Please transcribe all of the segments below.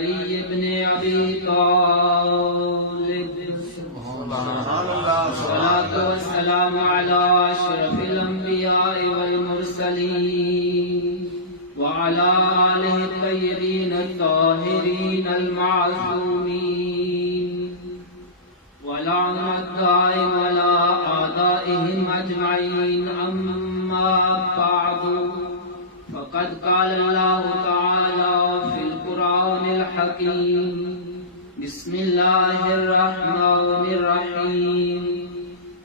علي بن أبي طالب. الصلاة والسلام على أشرف الأنبياء والمرسلين وعلى آله الطيبين الطاهرين المعصومين ولعنة الدائم على أعدائهم أجمعين. أما بعد، فقد قال الله تعالى في القرآن الحكيم: بسم الله الرحمن الرحيم.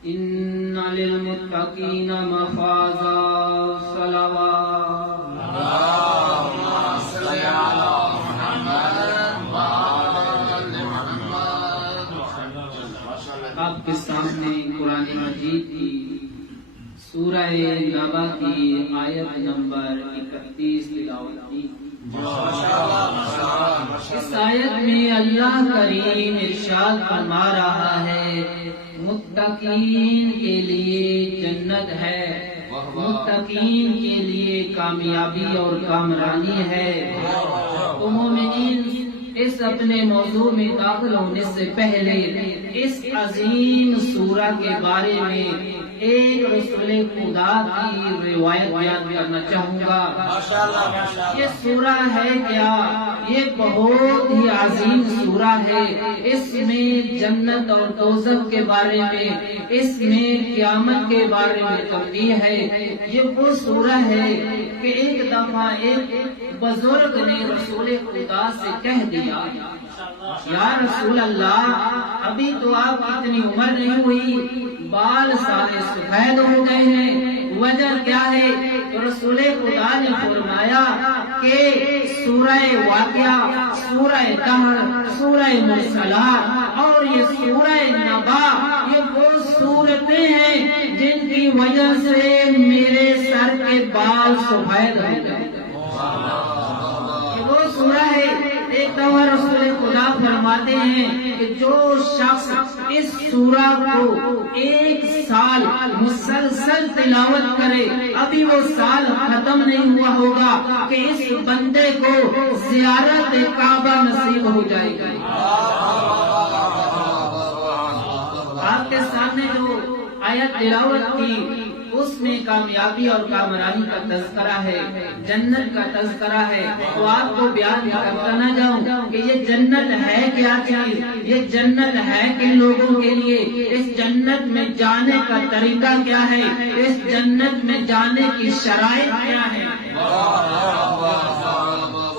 إن للمتقين مفازا. صلوات. اللهم صل على محمد وعلى آل محمد. آپ کے سامنے قرآن مجید کی سورہ نبا کی آیت نمبر 31 تلاوت کی. اس آیت میں اللہ کریم ارشاد فرما رہا ہے متقین کے لیے جنت ہے، متقین کے لیے کامیابی اور کامرانی ہے. تو مومنین، اس اپنے موضوع میں داخل ہونے سے پہلے اس عظیم سورہ کے بارے میں ایک رسول خدا کی روایت بیان کرنا چاہوں گا. یہ سورہ ہے کیا؟ یہ بہت ہی عظیم سورہ ہے. اس میں جنت اور دوزخ کے بارے میں، اس میں قیامت کے بارے میں تنبیہ ہے. یہ وہ سورہ ہے کہ ایک دفعہ ایک بزرگ نے رسول خدا سے کہہ دیا: یا رسول اللہ، ابھی تو آپ کی اتنی عمر نہیں ہوئی، بال سارے سفید ہو گئے ہیں، وجہ کیا ہے؟ تو رسول خدا نے فرمایا کہ سورہ واقعہ، سورہ دہر، سورہ مرسلات اور یہ سورہ نبا، یہ وہ سورتیں ہیں جن کی وجہ سے میرے سر کے بال سفید ہو گئے. یہ وہ سورہ ہے. ایک دفعہ رسول خدا فرماتے ہیں کہ جو شخص اس سورہ کو ایک سال مسلسل تلاوت کرے، ابھی وہ سال ختم نہیں ہوا ہوگا کہ اس بندے کو زیارت کعبہ نصیب ہو جائے گی. آپ کے سامنے جو آیت تلاوت کی اس میں کامیابی اور کامرانی کا تذکرہ ہے، جنت کا تذکرہ ہے. تو آپ کو بیان کرتا نہ جاؤں کہ یہ جنت ہے کیا چیز، یہ جنت ہے کن لوگوں کے لیے، اس جنت میں جانے کا طریقہ کیا ہے، اس جنت میں جانے کی شرائط کیا ہے.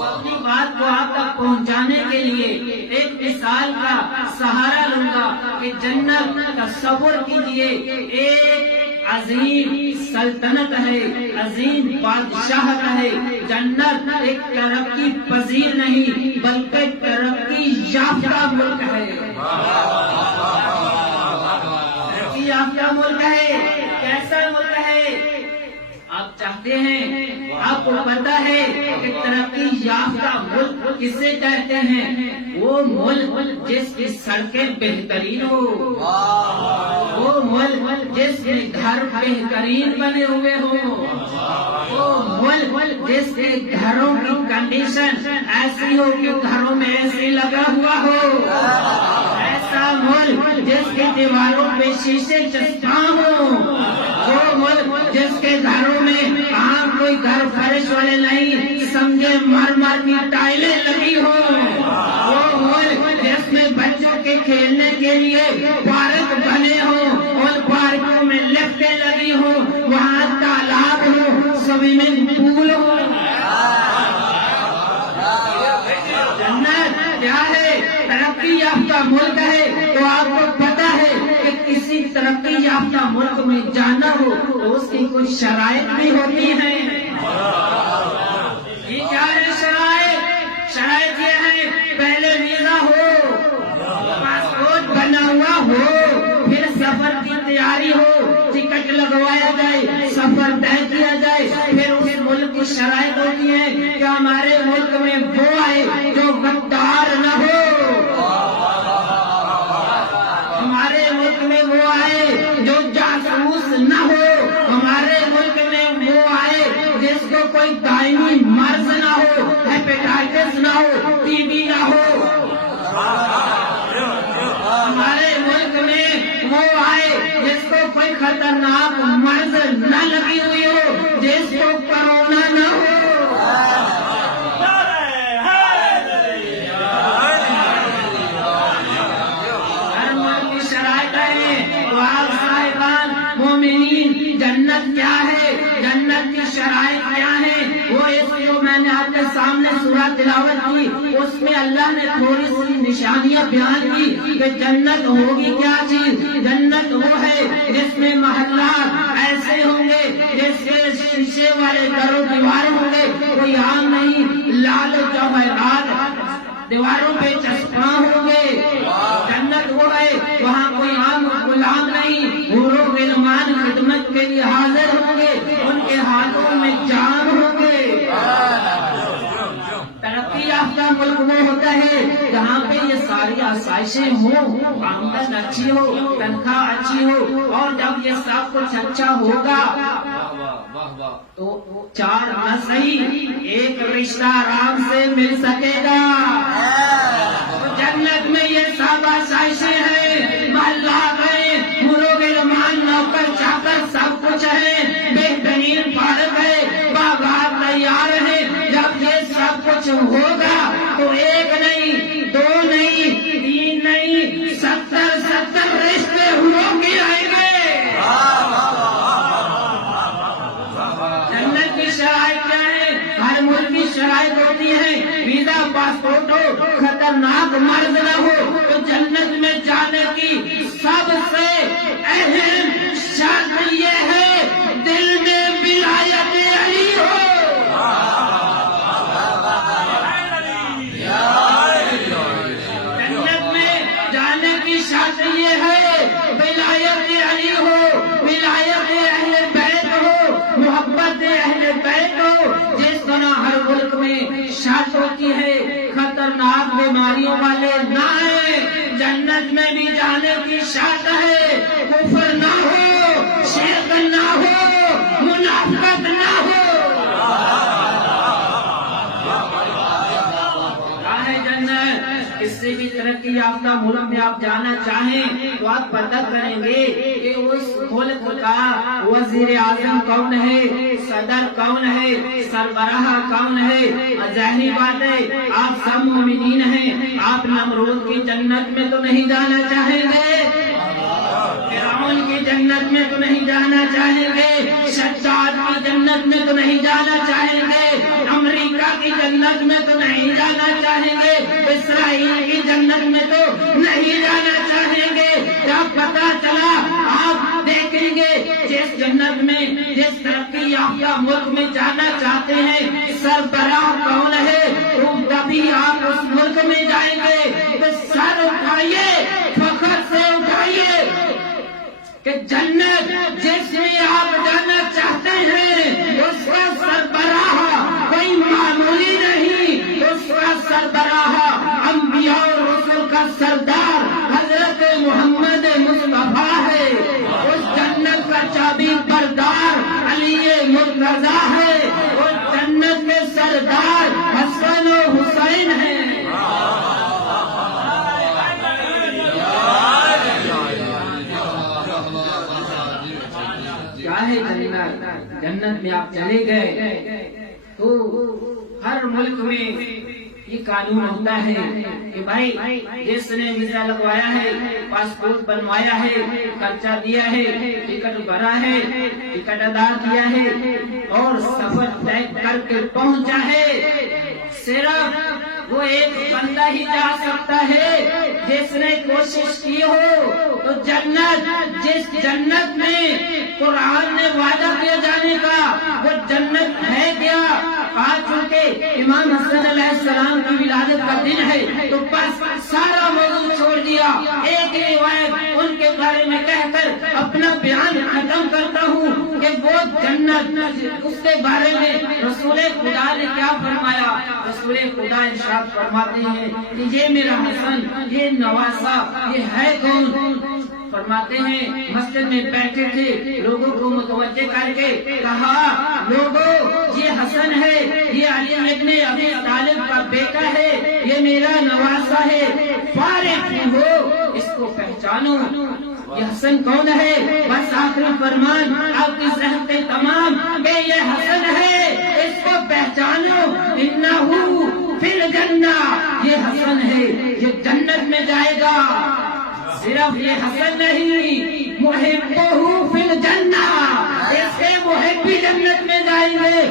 اپنی بات کو آپ تک پہنچانے کے لیے ایک مثال کا سہارا لوں گا کہ جنت تصور کیجیے ایک عظیم سلطنت ہے، عظیم بادشاہت ہے. جنت ایک ترقی پذیر نہیں بلکہ ترقی یافتہ ملک ہے. ترقی یافتہ ملک ہے. کیسا ملک ہے؟ آپ چاہتے ہیں، آپ کو پتا ہے کہ ترقی یافتہ ملک کسے کہتے ہیں؟ وہ ملک جس کی سڑکیں بہترین ہو، وہ ملک جس کے گھر بہترین بنے ہوئے ہوں، وہ ملک جس کے گھروں کی کنڈیشن ایسی ہو کہ گھروں میں ایسی لگا ہوا ہو، ایسا ملک جس کی دیواروں پہ شیشے چسپاں ہو، وہ ملک جس کے گھروں میں عام کوئی گھر فرش والے نہیں سمجھے مرمر کی ٹائلیں لگی ہو، وہ ملک جس میں بچوں کے کھیلنے کے لیے پارک بنے ہوں اور پارکوں میں لفٹیں لگی ہوں، وہاں تالاب ہو، سوئمنگ پول ہو. جنت کیا ہے؟ ترقی یافتہ ملک ہے. تو آپ کو پتا ہے کہ کسی ترقی یافتہ ملک میں جانا ہو تو اس کی کچھ شرائط بھی ہوتی ہیں. یہ کیا ہے شرائط؟ شرائط یہ ہے: پہلے ویزا ہو، پاسپورٹ بنا ہوا ہو، پھر سفر کی تیاری ہو، ٹکٹ لگوایا جائے، سفر طے کیا جائے. پھر اس ملک کی شرائط ہوتی ہے کہ ہمارے ملک میں وہ آئے جو غدار نہ ہو، ہمارے ملک میں وہ آئے جو جاسوس نہ ہو، ہمارے ملک میں وہ آئے جس کو کوئی دائمی مرض نہ ہو، ہیپیٹائٹس نہ ہو، ٹی بی نہ ہو، اس میں اللہ نے تھوڑی سی نشانیاں بیان کی کہ جنت ہوگی کیا چیز. جنت وہ ہے جس میں محلات ایسے ہوں گے جیسے شیشے والے در و دیوار ہوں گے, کوئی عام نہیں, لال و جواہرات دیواروں پہ چسپاں ہوں گے. جنت وہ ہے وہاں کوئی عام غلام نہیں, حور و غلمان خدمت کے لیے حاضر ہوں گے, ان کے ہاتھوں میں جام ہوں گے. ترقی یافتہ ملک وہ ہوتا ہے جہاں پہ یہ ساری آسائشیں ہوں, آمدن اچھی ہو, تنخواہ اچھی ہو, اور جب یہ سب کچھ اچھا ہوگا تو چار نہ صحیح ایک رشتہ آرام سے مل سکے گا. جنت میں یہ سب آسائشیں ہیں, محلات ہیں, حور و غلمان, نوکر چاکر, سب کچھ ہے, بہترین پارک ہے, باغات تیار ہے. جب یہ سب کچھ ہوگا تو ایک نہیں, دو نہیں, تین نہیں, 70 رشتے ہوں گے آئیں گے. جنت کی شرائط کیا ہے؟ ہر ملک کی شرائط ہوتی ہے ویزا پاسپورٹ ہو, خطرناک مرض نہ ہو. تو جنت میں جانے کی سب سے اہم شرط یہ ہے دل میں ولایت علی ہو. جنت میں جانے کی شرط یہ ہے ولایت علی ہو, ولایت اہل بیت ہو, محبت اہل بیت ہو. جس طرح ہر ملک میں شرط ہوتی ہے خطرناک بیماریوں والے نہ آئے, جنت میں بھی جانے کی شرط ہے کفر نہ ہو, شرک نہ ہو, منافقت نہ ہو. جنت اس سے بھی ترقی یافتہ ملک میں آپ جانا چاہیں تو آپ پتہ کریں گے کہ اس ملک کا وزیر اعظم کون ہے, صدر کون ہے, سربراہ کون ہے. ظاہری بات ہے آپ سب مومنین ہیں, آپ نمرود کی جنت میں تو نہیں جانا چاہیں گے, فرعون کی جنت میں تو نہیں جانا چاہیں گے, شداد کی جنت میں تو نہیں جانا چاہیں گے, امریکہ کی جنت میں تو نہیں جانا چاہیں گے, اسرائیل کی جنت میں تو نہیں جانا چاہیں گے. جب پتہ چلا آپ دیکھیں گے جس جنت میں, جس ترقی یافتہ ملک میں جانا چاہتے ہیں سربراہ کون ہے, تو تبھی آپ اس ملک میں جائیں گے. تو سر اٹھائیے, فخر سے اٹھائیے کہ جنت جس میں آپ جانا چاہتے ہیں اس کا سربراہ کوئی معمولی نہیں, اس کا سربراہ انبیاء اور رسول کا سردار حضرت محمد مصطفیٰ ہے. اس جنت کا چابی بردار علی مرتضیٰ ہے, اس جنت میں سردار حسن و حسین ہے. جنت میں آپ چلے گئے تو ہر ملک میں یہ قانون ہوتا ہے کہ بھائی جس نے ویزا لگوایا ہے, پاسپورٹ بنوایا ہے, خرچہ دیا ہے, ٹکٹ بھرا ہے, ٹکٹ ادا کیا ہے اور سفر طے کر کے پہنچا ہے, صرف وہ ایک بندہ ہی جا سکتا ہے جس نے کوشش کی ہو. تو جنت, جس جنت میں قرآن نے وعدہ کیا جانے کا, وہ جنت ہے کیا؟ آج چونکہ امام حسن علیہ السلام کی ولادت کا دن ہے تو بس سارا موضوع چھوڑ دیا, ایک ہی روایت ان کے بارے میں کہہ کر اپنا بیان ختم کرتا ہوں کہ وہ جنت, اس کے بارے میں رسول خدا نے کیا فرمایا. رسول خدا ارشاد فرماتے ہیں کہ یہ میرا حسن, یہ نواسا, یہ ہے کون؟ فرماتے ہیں مسجد میں بیٹھے تھے, لوگوں کو متوجہ کر کے کہا, لوگوں یہ حسن ہے, یہ علی ابن ابی طالب کا بیٹا ہے, یہ میرا نواسا ہے, فارغ ہو, اس کو پہچانو. یہ حسن کون ہے؟ بس آخری فرمان آپ کی ذہن پہ تمام کہ یہ حسن ہے, اس کو پہچانو. انہو فی الجنہ, یہ حسن ہے, یہ جنت میں جائے گا. صرف یہ حسن نہیں, محبہ فی الجنہ, اس کے محب بھی جنت میں جائیں گے.